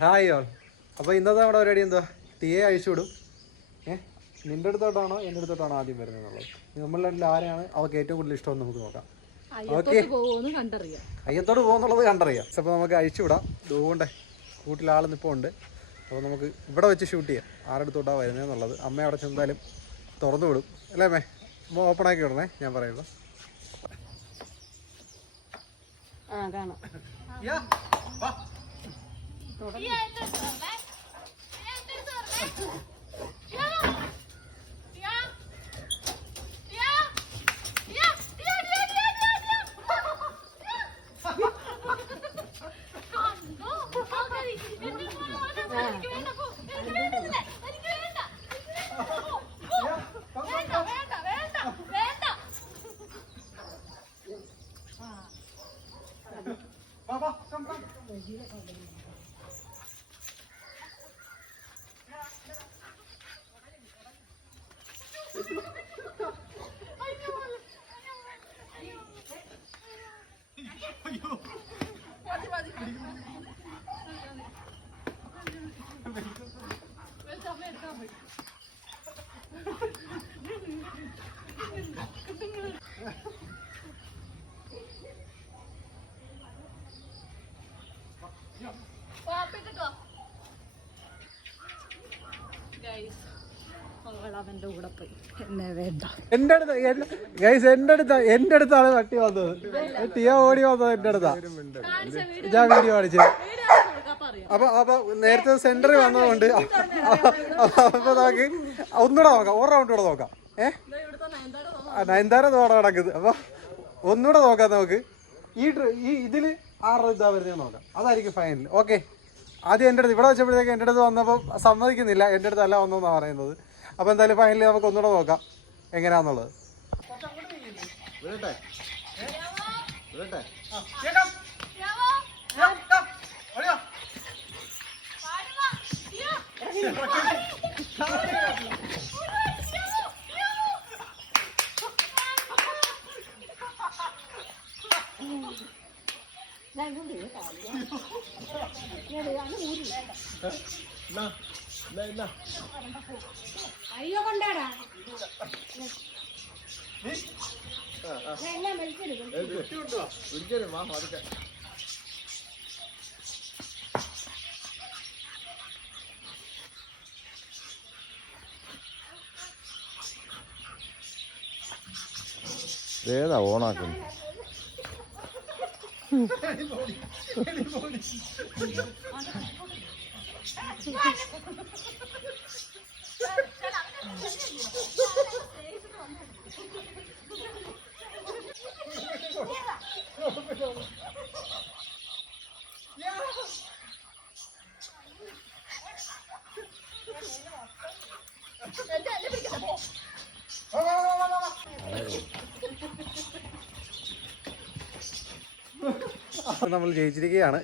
Hi all. അപ്പോൾ ഇന്നത്തെ നമ്മുടെ പരിപാടി എന്തുവാ? ടീയെ അഴിച്ചു വിടും. നിൻ്റെ അടുത്തോട്ടാണോ എൻ്റെ അടുത്തോട്ടാണോ ആദ്യം വരുന്നത് എന്നുള്ളത്? നമ്മളുടെ രണ്ടിൽ ആരെയാണ് അവർക്ക് ഏറ്റവും കൂടുതൽ ഇഷ്ടമെന്ന് നമുക്ക് നോക്കാം. ഓക്കെ, അയ്യത്തോട് പോകുന്നുള്ളത് കണ്ടറിയാം. അപ്പോൾ നമുക്ക് അഴിച്ചു വിടാം. ദൂണ്ടേ കൂട്ടിൽ ഇപ്പോൾ ഉണ്ട്. അപ്പോൾ നമുക്ക് ഇവിടെ വെച്ച് ഷൂട്ട് ചെയ്യാം ആരെടുത്തോട്ടാണ് വരുന്നത് എന്നുള്ളത്. അമ്മ അവിടെ ചെന്നാലും തുറന്നു വിടും അല്ലേ അമ്മേ? ഓപ്പണാക്കി വിടണേ ഞാൻ പറയുമ്പോൾ. അവന്റെ കൂടെ പോയി എന്നെ വേണ്ട. എന്റെ അടുത്താണ് തട്ടി വന്നത്. ടിയ ഓടി വന്നത് എന്റെ അടുത്താ. ഞാൻ വീഡിയോ കാണിച്ചത്. അപ്പൊ നേരത്തെ സെന്ററിൽ വന്നതുകൊണ്ട് അപ്പൊ നമുക്ക് ഒന്നുകൂടെ നോക്കാം, ഒരു റൗണ്ട് കൂടെ നോക്കാം. നയൻതാര തോടെ നടക്കുന്നത്. അപ്പൊ ഒന്നുകൂടെ നോക്കാം നമുക്ക്. ഈ ഇതില് ആറ് ഇതാ വരുന്നത് നോക്കാം. അതായിരിക്കും ഫൈനൽ. ഓക്കെ, ആദ്യം എൻ്റെ അടുത്ത് ഇവിടെ വെച്ചപ്പോഴത്തേക്ക് എൻ്റെ അടുത്ത് വന്നപ്പോൾ സമ്മതിക്കുന്നില്ല. എൻ്റെ അടുത്ത് അല്ല വന്നതെന്നാണ് പറയുന്നത്. അപ്പോൾ എന്തായാലും ഫൈനലി നമുക്ക് ഒന്നുകൂടെ നോക്കാം എങ്ങനെയാണെന്നുള്ളത്. അയ്യോ കൊണ്ടാടാ ഏതാ ഓണാക്കുന്നു? നമ്മൾ ജയിച്ചിരിക്കുകയാണ്.